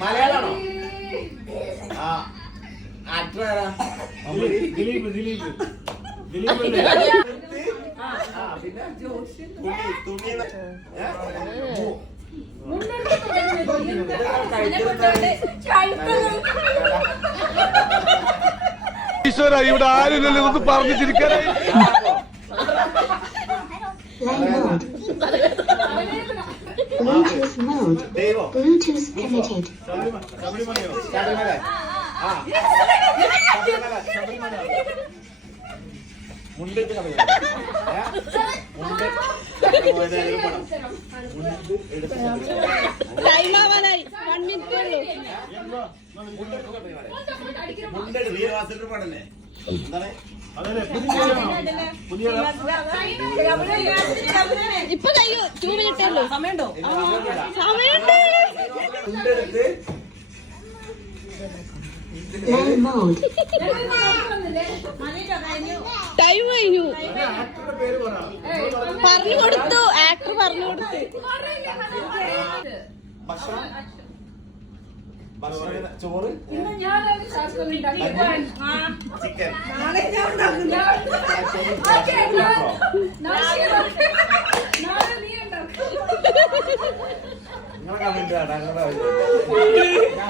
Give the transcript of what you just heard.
മലയാളാണോ? ആ ആക്ടർ ആരാ? ദിലീപ് പിന്നെ തുണി ഈശ്വര ഇവിടെ ആരുമില്ലല്ലോ ഒന്ന് പറഞ്ഞു ചിരിക്കാനായി. Bluetooth mode. Bluetooth connected. ഇപ്പൊ കഴിയൂ 2 മിനിറ്റേ ഉള്ളൂ. സമയമുണ്ടോ? Play mode. ടൈം കഴിഞ്ഞു. പറഞ്ഞു കൊടുത്തു, ആക്ടർ പറഞ്ഞു കൊടുത്തു. ചോറ് ചിക്കൻ നിങ്ങളെ കമന്റ്